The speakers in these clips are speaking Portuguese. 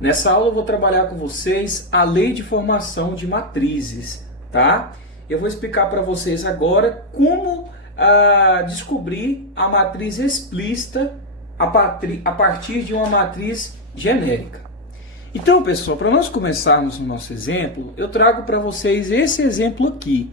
Nessa aula eu vou trabalhar com vocês a lei de formação de matrizes, tá? Eu vou explicar para vocês agora como descobrir a matriz explícita a partir de uma matriz genérica. Então, pessoal, para nós começarmos o nosso exemplo, eu trago para vocês esse exemplo aqui.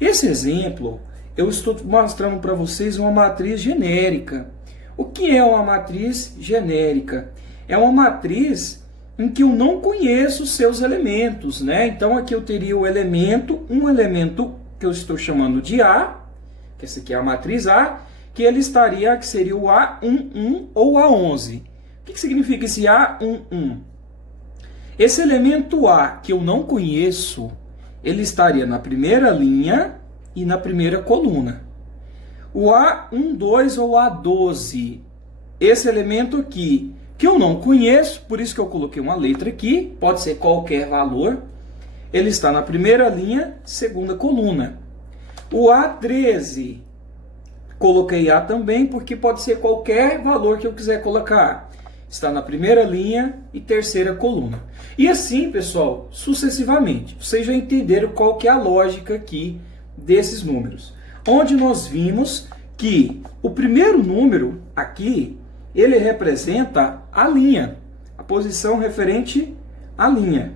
Esse exemplo, eu estou mostrando para vocês uma matriz genérica. O que é uma matriz genérica? É uma matriz em que eu não conheço os seus elementos, né? Então, aqui eu teria um elemento que eu estou chamando de A, que essa aqui é a matriz A, que seria o A11 ou A11. O que significa esse A11? Esse elemento A, que eu não conheço, ele estaria na primeira linha e na primeira coluna. O A12 ou A12, esse elemento aqui, que eu não conheço, por isso que eu coloquei uma letra aqui, pode ser qualquer valor, ele está na primeira linha, segunda coluna. O A13, coloquei A também, porque pode ser qualquer valor que eu quiser colocar. Está na primeira linha e terceira coluna. E assim, pessoal, sucessivamente. Vocês já entenderam qual que é a lógica aqui desses números. Onde nós vimos que o primeiro número aqui, ele representa a linha, a posição referente à linha.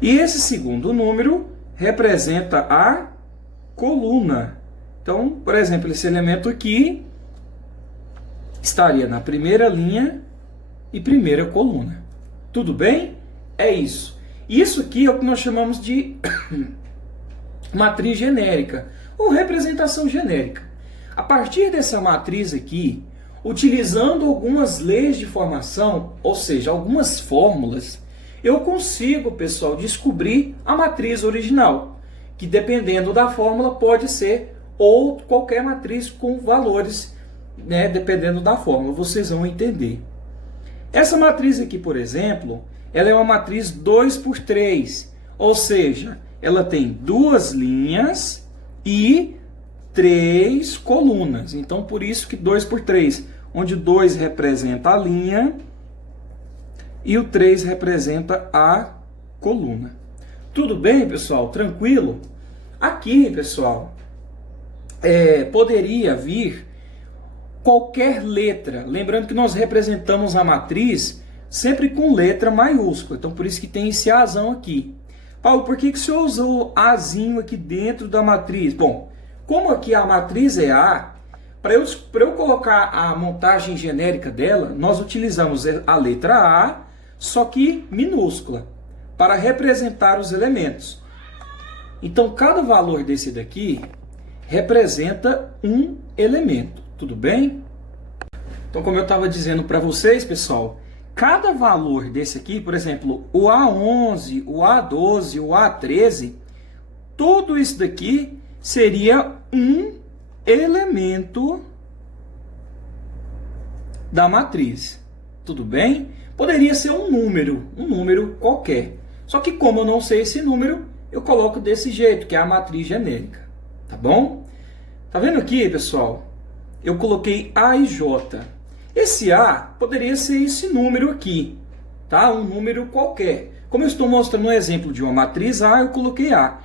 E esse segundo número representa a coluna. Então, por exemplo, esse elemento aqui estaria na primeira linha e primeira coluna. Tudo bem? É isso. Isso aqui é o que nós chamamos de matriz genérica ou representação genérica. A partir dessa matriz aqui, utilizando algumas leis de formação, ou seja, algumas fórmulas, eu consigo, pessoal, descobrir a matriz original, que dependendo da fórmula pode ser ou qualquer matriz com valores, né, dependendo da fórmula, vocês vão entender. Essa matriz aqui, por exemplo, ela é uma matriz 2 por 3, ou seja, ela tem duas linhas e 3 colunas. Então, por isso que 2 por 3, onde 2 representa a linha e o 3 representa a coluna. Tudo bem, pessoal? Tranquilo? Aqui, pessoal, poderia vir qualquer letra. Lembrando que nós representamos a matriz sempre com letra maiúscula. Então, por isso que tem esse Azão aqui. Paulo, por que o senhor usou Azinho aqui dentro da matriz? Bom, como aqui a matriz é A, para eu colocar a montagem genérica dela, nós utilizamos a letra A, só que minúscula, para representar os elementos. Então, cada valor desse daqui representa um elemento. Tudo bem? Então, como eu estava dizendo para vocês, pessoal, cada valor desse aqui, por exemplo, o A11, o A12, o A13, tudo isso daqui seria um elemento da matriz. Tudo bem? Poderia ser um número qualquer. Só que como eu não sei esse número, eu coloco desse jeito, que é a matriz genérica. Tá bom? Tá vendo aqui, pessoal? Eu coloquei A e J. Esse A poderia ser esse número aqui, tá? Um número qualquer. Como eu estou mostrando um exemplo de uma matriz A, eu coloquei A.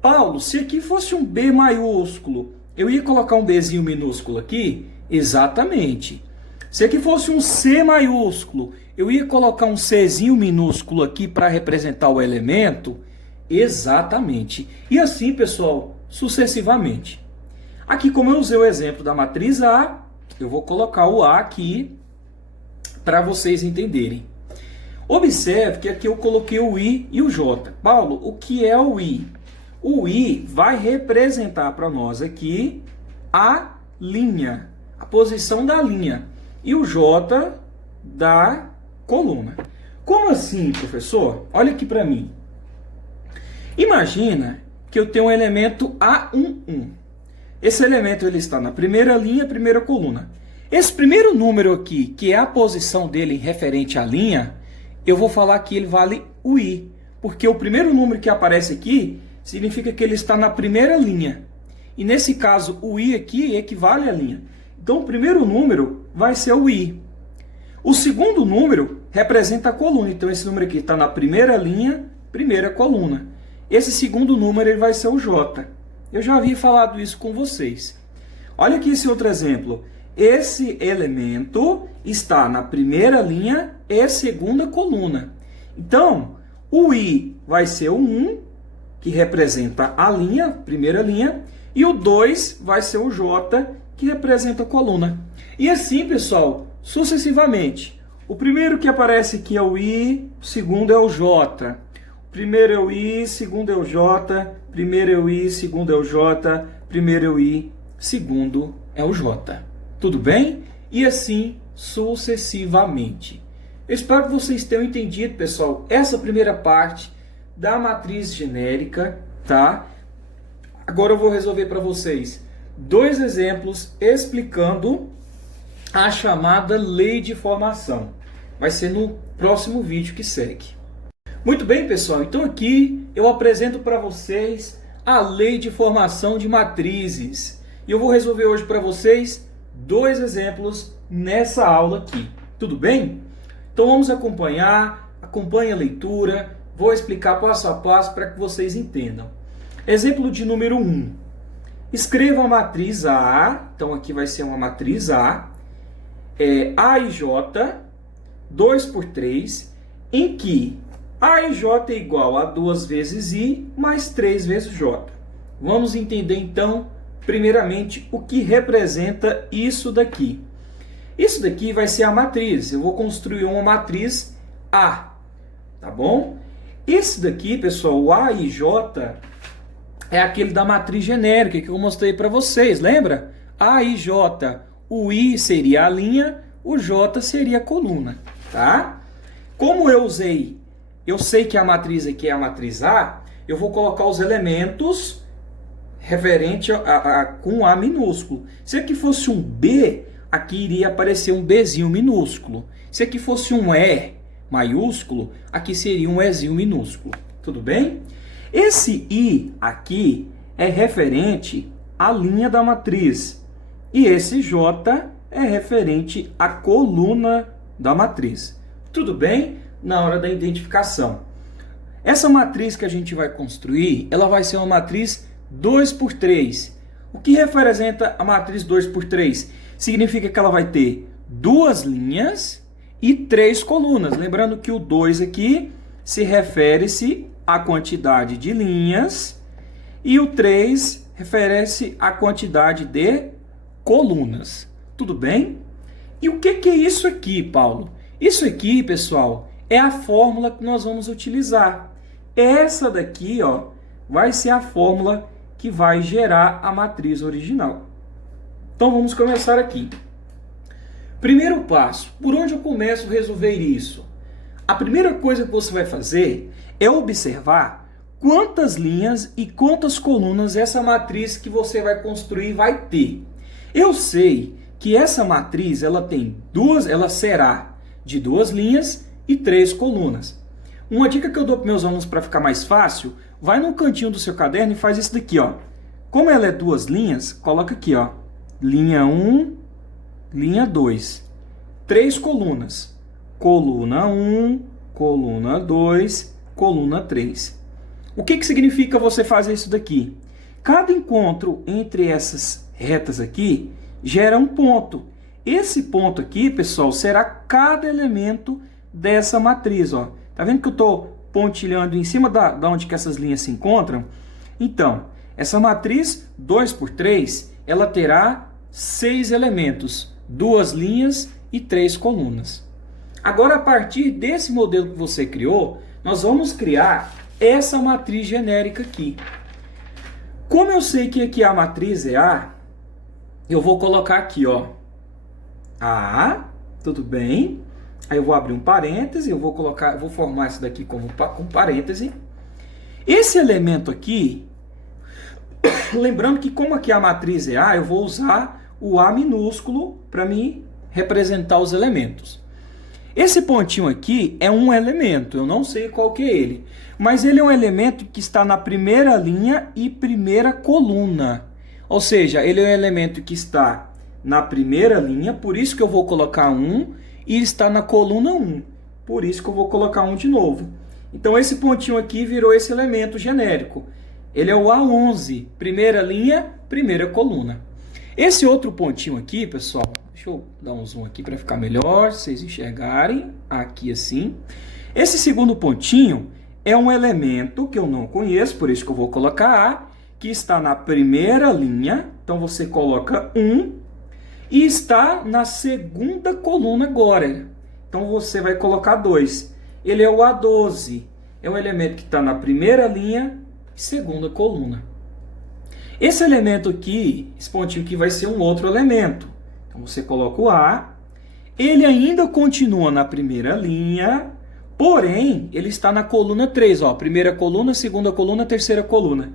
Paulo, se aqui fosse um B maiúsculo, eu ia colocar um Bzinho minúsculo aqui? Exatamente. Se aqui fosse um C maiúsculo, eu ia colocar um Czinho minúsculo aqui para representar o elemento? Exatamente. E assim, pessoal, sucessivamente. Aqui, como eu usei o exemplo da matriz A, eu vou colocar o A aqui para vocês entenderem. Observe que aqui eu coloquei o I e o J. Paulo, o que é o I? O I vai representar para nós aqui a linha, a posição da linha, e o J da coluna. Como assim, professor? Olha aqui para mim. Imagina que eu tenho um elemento A11. Esse elemento ele está na primeira linha, primeira coluna. Esse primeiro número aqui, que é a posição dele referente à linha, eu vou falar que ele vale o I, porque o primeiro número que aparece aqui significa que ele está na primeira linha. E nesse caso, o I aqui equivale à linha. Então, o primeiro número vai ser o I. O segundo número representa a coluna. Então, esse número aqui está na primeira linha, primeira coluna. Esse segundo número ele vai ser o J. Eu já havia falado isso com vocês. Olha aqui esse outro exemplo. Esse elemento está na primeira linha e segunda coluna. Então, o I vai ser o 1, que representa a linha, primeira linha, e o 2 vai ser o J, que representa a coluna. E assim, pessoal, sucessivamente. O primeiro que aparece aqui é o I, o segundo é o J. O primeiro é o I, segundo é o J, primeiro é o I, segundo é o J, primeiro é o I, segundo é o J. Tudo bem? E assim sucessivamente. Eu espero que vocês tenham entendido, pessoal, essa primeira parte da matriz genérica, tá? Agora eu vou resolver para vocês 2 exemplos explicando a chamada lei de formação. Vai ser no próximo vídeo que segue. Muito bem, pessoal. Então aqui eu apresento para vocês a lei de formação de matrizes. E eu vou resolver hoje para vocês 2 exemplos nessa aula aqui. Tudo bem? Então vamos acompanhar, acompanhe a leitura, vou explicar passo a passo para que vocês entendam. Exemplo de número 1. Escreva a matriz A, então aqui vai ser uma matriz A, A e J, 2 por 3, em que A e J é igual a 2 vezes I mais 3 vezes J. Vamos entender então, primeiramente, o que representa isso daqui. Isso daqui vai ser a matriz. Eu vou construir uma matriz A, tá bom? Esse daqui, pessoal, o A e J, é aquele da matriz genérica que eu mostrei para vocês, lembra? A e J, o I seria a linha, o J seria a coluna, tá? Como eu sei que a matriz aqui é a matriz A, eu vou colocar os elementos referente com A minúsculo. Se aqui fosse um B, aqui iria aparecer um Bzinho minúsculo. Se aqui fosse um E maiúsculo, aqui seria um Ezinho minúsculo. Tudo bem? Esse I aqui é referente à linha da matriz. E esse J é referente à coluna da matriz. Tudo bem? Na hora da identificação. Essa matriz que a gente vai construir, ela vai ser uma matriz 2 por 3. O que representa a matriz 2 por 3? Significa que ela vai ter 2 linhas e 3 colunas. Lembrando que o 2 aqui se refere-se à quantidade de linhas e o 3 refere-se à quantidade de colunas. Tudo bem? E o que é isso aqui, Paulo? Isso aqui, pessoal, é a fórmula que nós vamos utilizar. Essa daqui, ó, vai ser a fórmula que vai gerar a matriz original. Então vamos começar aqui. Primeiro passo, por onde eu começo a resolver isso? A primeira coisa que você vai fazer é observar quantas linhas e quantas colunas essa matriz que você vai construir vai ter. Eu sei que essa matriz ela será de 2 linhas e 3 colunas. Uma dica que eu dou para meus alunos para ficar mais fácil, vai no cantinho do seu caderno e faz isso daqui, ó. Como ela é 2 linhas, coloca aqui, ó, linha 1, linha 2. 3 colunas. Coluna 1, coluna 2, coluna 3. O que significa você fazer isso daqui? Cada encontro entre essas retas aqui gera um ponto. Esse ponto aqui, pessoal, será cada elemento dessa matriz, ó. Tá vendo que eu estou pontilhando em cima da onde que essas linhas se encontram? Então, essa matriz 2 por 3, ela terá 6 elementos, 2 linhas e 3 colunas. Agora, a partir desse modelo que você criou, nós vamos criar essa matriz genérica aqui. Como eu sei que aqui a matriz é A, eu vou colocar aqui, ó, A, tudo bem? Aí eu vou abrir um parêntese, eu vou formar isso daqui com parêntese. Esse elemento aqui, lembrando que como aqui a matriz é A, eu vou usar o A minúsculo para me representar os elementos. Esse pontinho aqui é um elemento, eu não sei qual que é ele, mas ele é um elemento que está na primeira linha e primeira coluna. Ou seja, ele é um elemento que está na primeira linha, por isso que eu vou colocar 1, e está na coluna 1. Por isso que eu vou colocar 1 de novo. Então, esse pontinho aqui virou esse elemento genérico. Ele é o A11, primeira linha, primeira coluna. Esse outro pontinho aqui, pessoal, deixa eu dar um zoom aqui para ficar melhor, vocês enxergarem, aqui assim. Esse segundo pontinho é um elemento que eu não conheço, por isso que eu vou colocar A, que está na primeira linha, então você coloca 1, e está na segunda coluna agora, então você vai colocar 2. Ele é o A12, é um elemento que está na primeira linha e segunda coluna. Esse elemento aqui, esse pontinho aqui vai ser um outro elemento, então você coloca o A, ele ainda continua na primeira linha, porém, ele está na coluna 3, ó, primeira coluna, segunda coluna, terceira coluna.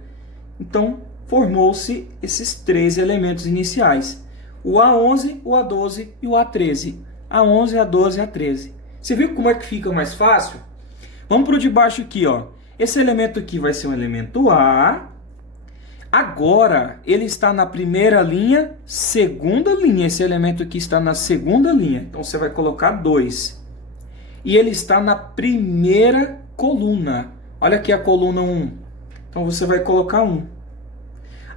Então, formou-se esses 3 elementos iniciais. O A11, o A12 e o A13. A11, A12 e A13. Você viu como é que fica mais fácil? Vamos para o de baixo aqui, ó. Esse elemento aqui vai ser um elemento A. Agora, ele está na primeira linha, segunda linha. Esse elemento aqui está na segunda linha. Então, você vai colocar 2. E ele está na primeira coluna. Olha aqui a coluna 1. Então, você vai colocar 1.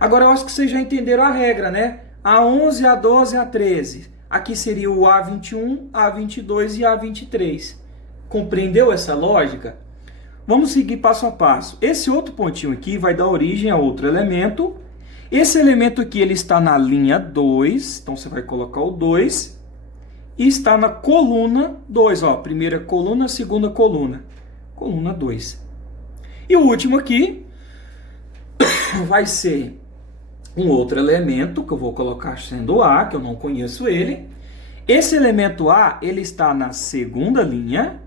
Agora, eu acho que vocês já entenderam a regra, né? A11, A12, A13. Aqui seria o A21, A22 e A23. Compreendeu essa lógica? Vamos seguir passo a passo. Esse outro pontinho aqui vai dar origem a outro elemento. Esse elemento aqui ele está na linha 2. Então, você vai colocar o 2. E está na coluna 2. Ó, primeira coluna, segunda coluna. Coluna 2. E o último aqui vai ser um outro elemento, que eu vou colocar sendo A, que eu não conheço ele. Esse elemento A, ele está na segunda linha.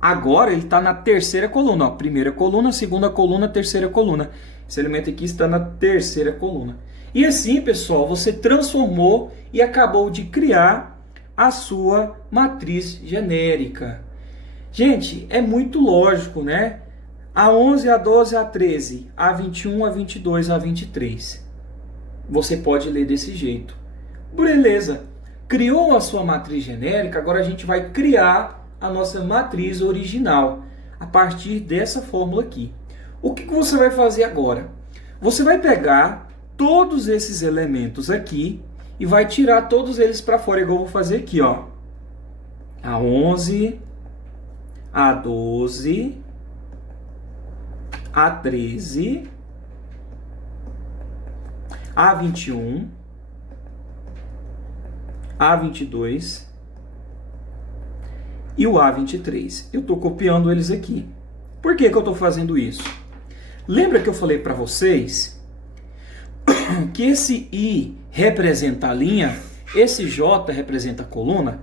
Agora, ele está na terceira coluna. Ó, primeira coluna, segunda coluna, terceira coluna. Esse elemento aqui está na terceira coluna. E assim, pessoal, você transformou e acabou de criar a sua matriz genérica. Gente, é muito lógico, né? A11, A12, A13, A21, A22, A23. Você pode ler desse jeito. Beleza. Criou a sua matriz genérica, agora a gente vai criar a nossa matriz original a partir dessa fórmula aqui. O que você vai fazer agora? Você vai pegar todos esses elementos aqui e vai tirar todos eles para fora, igual eu vou fazer aqui, ó. A11, A12... A13, A21, A22 e o A23. Eu estou copiando eles aqui. Por que eu estou fazendo isso? Lembra que eu falei para vocês que esse I representa a linha, esse J representa a coluna?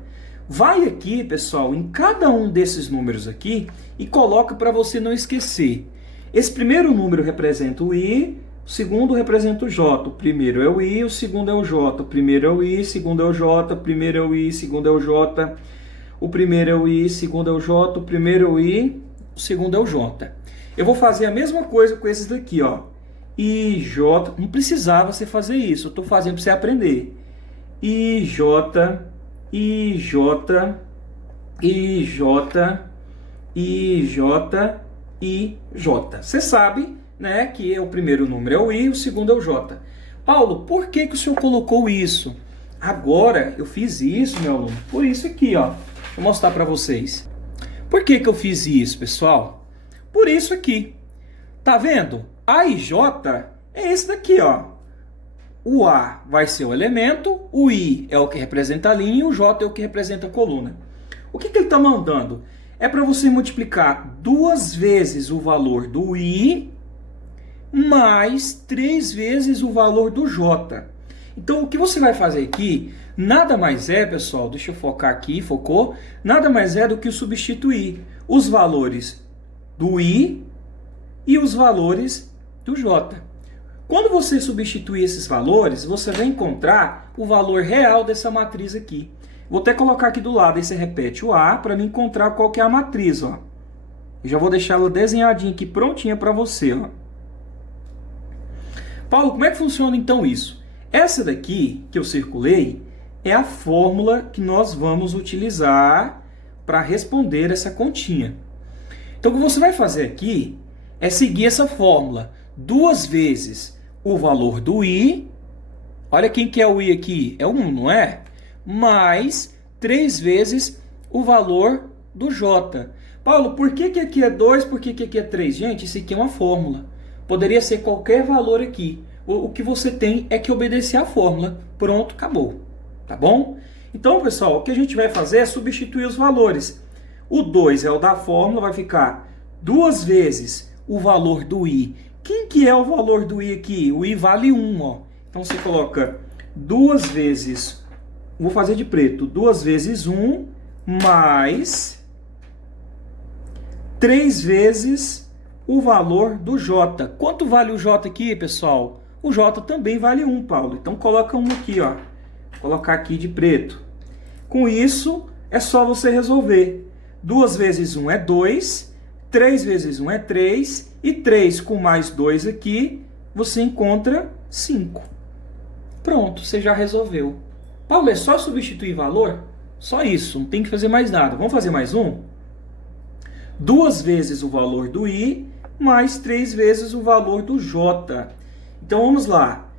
Vai aqui, pessoal, em cada um desses números aqui e coloca para você não esquecer. Esse primeiro número representa o I, o segundo representa o J. O primeiro é o I, o segundo é o J. O primeiro é o I, o segundo é o J. O primeiro é o I, o segundo é o J. O primeiro é o I, o segundo é o J. O primeiro é o I, o segundo é o J. Eu vou fazer a mesma coisa com esses daqui, ó. I, J. Não precisava você fazer isso, eu estou fazendo para você aprender. I, J, I, J, I, J, I, J, I, J. Você sabe, né, que o primeiro número é o I, o segundo é o J. Paulo, por que o senhor colocou isso? Agora, eu fiz isso, meu aluno, por isso aqui, ó. Deixa eu mostrar para vocês. Por que eu fiz isso, pessoal? Por isso aqui. Tá vendo? A e J é esse daqui, ó. O A vai ser o elemento, o I é o que representa a linha e o J é o que representa a coluna. O que ele está mandando? É para você multiplicar 2 vezes o valor do I mais 3 vezes o valor do J. Então, o que você vai fazer aqui, nada mais é, pessoal, deixa eu focar aqui, focou? Nada mais é do que substituir os valores do I e os valores do J. Quando você substituir esses valores, você vai encontrar o valor real dessa matriz aqui. Vou até colocar aqui do lado, aí você repete o A para me encontrar qual que é a matriz, ó. Eu já vou deixar ela desenhadinha aqui, prontinha para você, ó. Paulo, como é que funciona então isso? Essa daqui que eu circulei é a fórmula que nós vamos utilizar para responder essa continha. Então, o que você vai fazer aqui é seguir essa fórmula. 2 vezes o valor do i, olha quem que é o i aqui, é o 1, não é? Mais 3 vezes o valor do j. Paulo, por que aqui é 2, por que aqui é 3? Gente, isso aqui é uma fórmula. Poderia ser qualquer valor aqui. O que você tem é que obedecer à fórmula. Pronto, acabou. Tá bom? Então, pessoal, o que a gente vai fazer é substituir os valores. O 2 é o da fórmula, vai ficar 2 vezes o valor do i. Quem que é o valor do i aqui? O i vale 1, ó. Então, você coloca 2 vezes, vou fazer de preto, 2 vezes 1 mais 3 vezes o valor do j. Quanto vale o j aqui, pessoal? O j também vale 1, Paulo. Então, coloca 1 aqui, ó. Vou colocar aqui de preto. Com isso, é só você resolver. 2 vezes 1 é 2, 3 vezes 1 é 3, e 3 com mais 2 aqui, você encontra 5. Pronto, você já resolveu. Paulo, é só substituir valor? Só isso, não tem que fazer mais nada. Vamos fazer mais um? 2 vezes o valor do i, mais 3 vezes o valor do j. Então, vamos lá.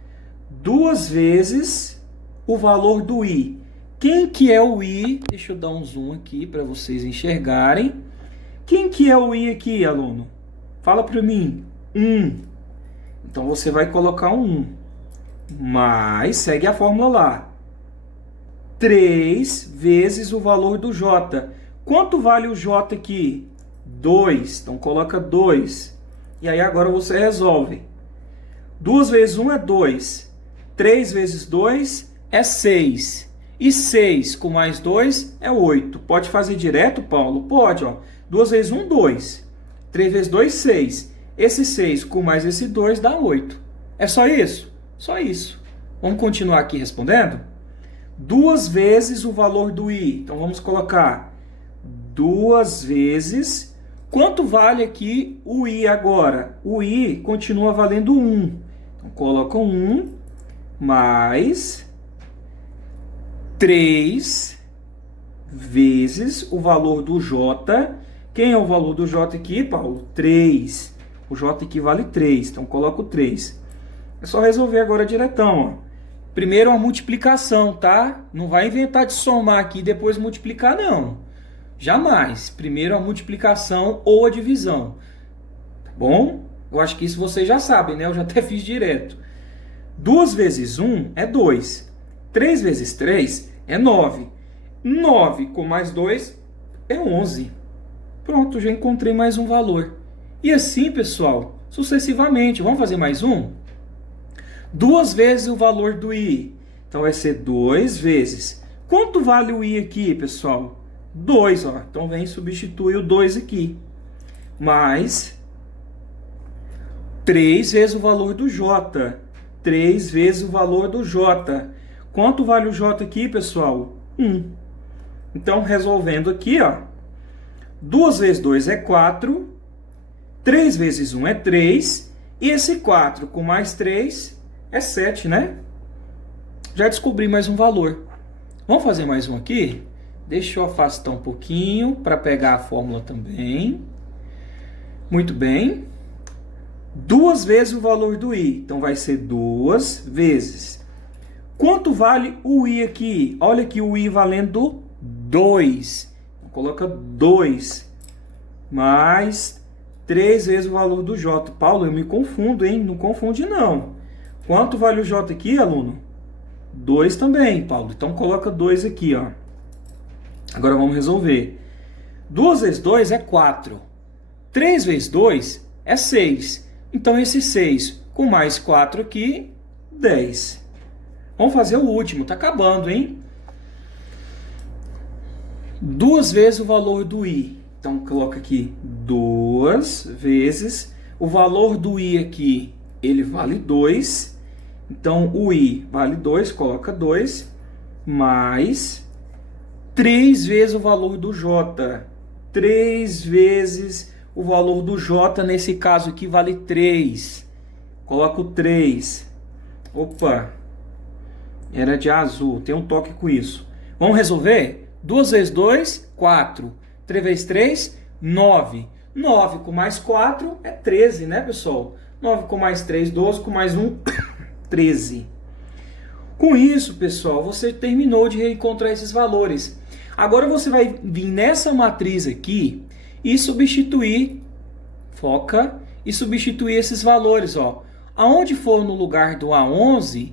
2 vezes o valor do i. Quem que é o i? Deixa eu dar um zoom aqui para vocês enxergarem. Quem que é o i aqui, aluno? Fala para mim. 1. Então, você vai colocar um 1. Mas, segue a fórmula lá. 3 vezes o valor do j. Quanto vale o j aqui? 2. Então, coloca 2. E aí, agora você resolve. 2 vezes 1 é 2. 3 vezes 2 é 6. E 6 com mais 2 é 8. Pode fazer direto, Paulo? Pode, ó. 2 vezes 1, 2. 3 vezes 2, 6. Esse 6 com mais esse 2 dá 8. É só isso? Só isso. Vamos continuar aqui respondendo? 2 vezes o valor do i. Então, vamos colocar 2 vezes. Quanto vale aqui o i agora? O i continua valendo 1. Então, coloca 1 mais 3 vezes o valor do j. Quem é o valor do j aqui, Paulo? 3. O j aqui vale 3. Então, coloco 3. É só resolver agora diretão, ó. Primeiro uma multiplicação, tá? Não vai inventar de somar aqui e depois multiplicar, não. Jamais. Primeiro a multiplicação ou a divisão. Tá bom? Eu acho que isso vocês já sabem, né? Eu já até fiz direto. 2 vezes 1 é 2. 3 vezes 3 é 9. 9 com mais 2 é 11. Pronto, já encontrei mais um valor. E assim, pessoal, sucessivamente. Vamos fazer mais um? 2 vezes o valor do i. Então, vai ser 2 vezes. Quanto vale o i aqui, pessoal? 2, ó. Então, vem substituir o 2 aqui. Mais 3 vezes o valor do j. 3 vezes o valor do j. Quanto vale o j aqui, pessoal? 1. Então, resolvendo aqui, ó. 2 vezes 2 é 4. 3 vezes 1 é 3. E esse 4 com mais 3 é 7, né? Já descobri mais um valor. Vamos fazer mais um aqui? Deixa eu afastar um pouquinho para pegar a fórmula também. Muito bem. 2 vezes o valor do i. Então, vai ser 2 vezes. Quanto vale o i aqui? Olha aqui o i valendo 2. Então, coloca 2. Mais 3 vezes o valor do j. Paulo, eu me confundo, hein? Não confunde, não. Quanto vale o j aqui, aluno? 2 também, Paulo. Então, coloca 2 aqui, ó. Agora, vamos resolver. 2 vezes 2 é 4. 3 vezes 2 é 6. Então, esse 6 com mais 4 aqui, 10. Vamos fazer o último. Tá acabando, hein? 2 vezes o valor do i. Então, coloca aqui 2 vezes. O valor do i aqui, ele vale 2. Então, o i vale 2, coloca 2. Mais 3 vezes o valor do j. 3 vezes o valor do j, nesse caso aqui, vale 3. Coloco 3. Opa! Era de azul, tem um toque com isso. Vamos resolver? 2 vezes 2, 4. 3 vezes 3, 9. 9 com mais 4 é 13, né, pessoal? 9 com mais 3, 12, com mais 1, 13. Com isso, pessoal, você terminou de reencontrar esses valores. Agora você vai vir nessa matriz aqui e substituir, foca, e substituir esses valores, ó. Aonde for no lugar do A11,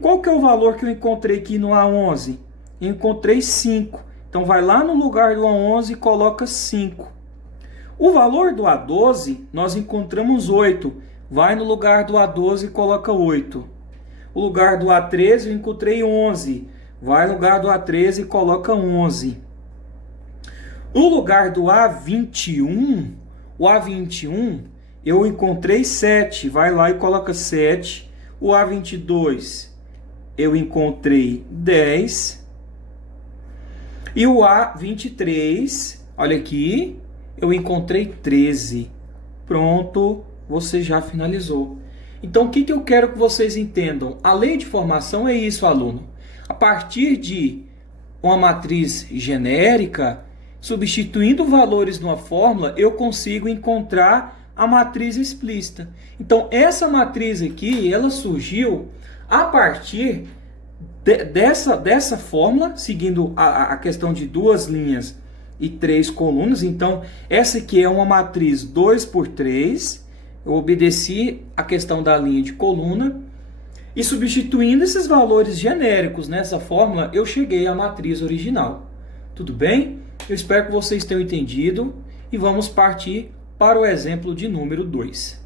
qual que é o valor que eu encontrei aqui no A11? Eu encontrei 5. Então vai lá no lugar do A11 e coloca 5. O valor do A12, nós encontramos 8. Vai no lugar do A12 e coloca 8. O lugar do A13 eu encontrei 11. Vai no lugar do A13 e coloca 11. No lugar do A21, o A21 eu encontrei 7. Vai lá e coloca 7. O A22 eu encontrei 10. E o A23, olha aqui, eu encontrei 13. Pronto, você já finalizou. Então, o que eu quero que vocês entendam? A lei de formação é isso, aluno. A partir de uma matriz genérica, substituindo valores numa fórmula, eu consigo encontrar a matriz explícita. Então, essa matriz aqui, ela surgiu a partir dessa fórmula, seguindo a questão de 2 linhas e 3 colunas. Então, essa aqui é uma matriz 2 por 3. Eu obedeci a questão da linha de coluna. E substituindo esses valores genéricos nessa fórmula, eu cheguei à matriz original. Tudo bem? Eu espero que vocês tenham entendido. E vamos partir para o exemplo de número 2.